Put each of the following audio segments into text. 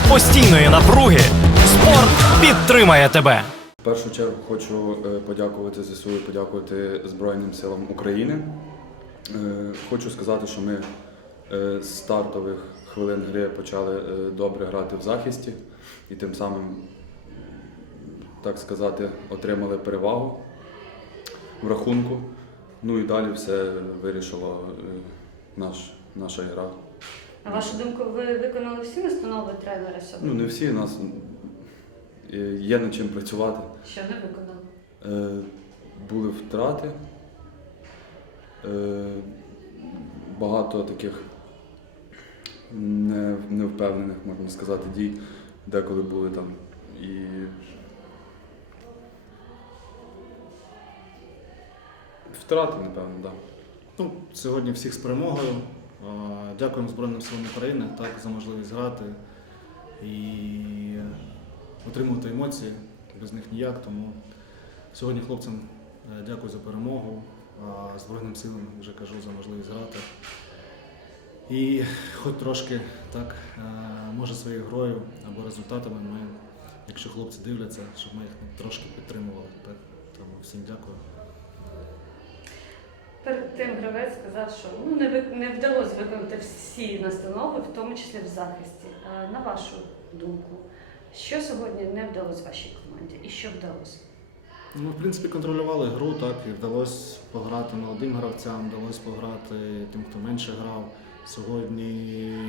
серед постійної напруги спорт підтримає тебе. В першу чергу хочу е, подякувати ЗСУ і подякувати Збройним силам України. Е, Хочу сказати, що ми е, з стартових хвилин гри почали добре грати в захисті і тим самим, так сказати, отримали перевагу в рахунку. Ну і далі все вирішило е, наш, наша гра. На вашу думку, ви виконали всі настанови тренера Ну не всі, у нас е, є над чим працювати. Що не виконали? Е, були втрати. Е, багато таких не, невпевнених, можна сказати, дій, деколи були там і. Втрати, напевно, так. Да. Ну, сьогодні всіх з перемогою. Дякуємо Збройним силам України так, за можливість грати і отримувати емоції. Без них ніяк. Тому сьогодні хлопцям е, дякую за перемогу, а Збройним силам вже кажу за можливість грати. І хоч трошки так, е, може своєю грою або результатами ми, якщо хлопці дивляться, щоб ми їх трошки підтримували. Так? Тому всім дякую. Перед тим гравець сказав, що ну, не, не вдалося виконати всі настанови, в тому числі в захисті. Е, На вашу думку, що сьогодні не вдалося вашій команді і що вдалося? Ну, в принципі, контролювали гру, так, і вдалося пограти молодим гравцям, вдалося пограти тим, хто менше грав. Сьогодні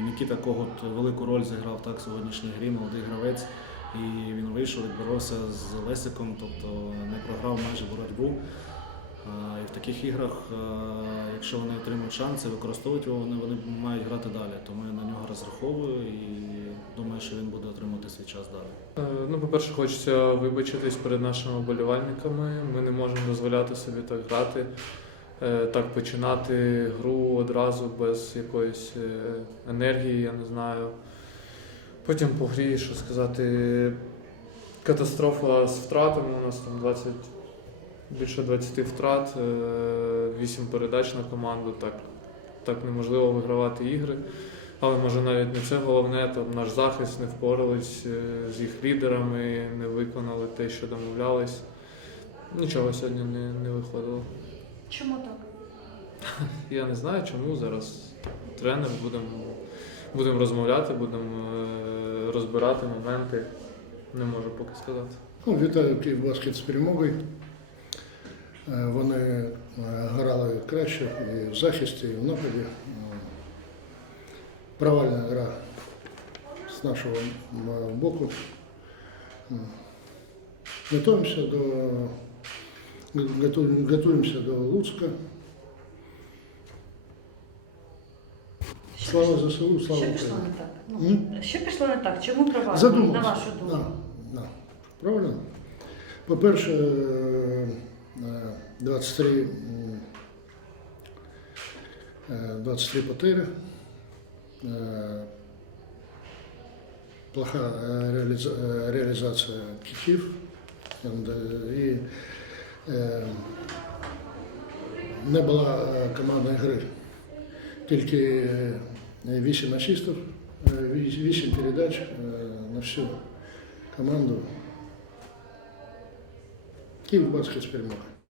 Нікіта Когут велику роль зіграв так в сьогоднішній грі, молодий гравець. І він вийшов, відборовся з Лесиком, тобто не програв майже боротьбу. І в таких іграх, е, якщо вони отримують шанси, використовують його, вони, вони мають грати далі. Тому я на нього розраховую і думаю, що він буде отримувати свій час далі. Е, Ну, по-перше, хочеться вибачитись перед нашими вболівальниками. Ми не можемо дозволяти собі так грати, е, так починати гру одразу без якоїсь енергії, я не знаю. Потім по грі, що сказати, катастрофа з втратами. У нас там 20, більше 20 втрат, 8 передач на команду. Так, так неможливо вигравати ігри. Але може навіть не це головне, там наш захист не впорались е, з їх лідерами, не виконали те, що домовлялись. Нічого сьогодні не, не виходило. Чому так? Я не знаю, чому зараз тренер будемо будем розмовляти, будемо е, розбирати моменти. Не можу поки сказати. Ну, вітаю Київбаскет з перемогою. Е, Вони е, грали краще і в захисті, і в нападі. Е, Провальна гра з нашого боку. Готуємося до, готуємося до Луцька. Слава ЗСУ, слава Що пішло не так? Ну, що пішло не так? Чому провал? Задумався. На вашу думку? Да, да. Правильно? По-перше, е, 23, м, е, 23 потери. е, Плоха е, е, реалізація кітів. І не була командної гри. Тільки 8 асистів, 8 передач на всю команду. Київ баскет з перемогою.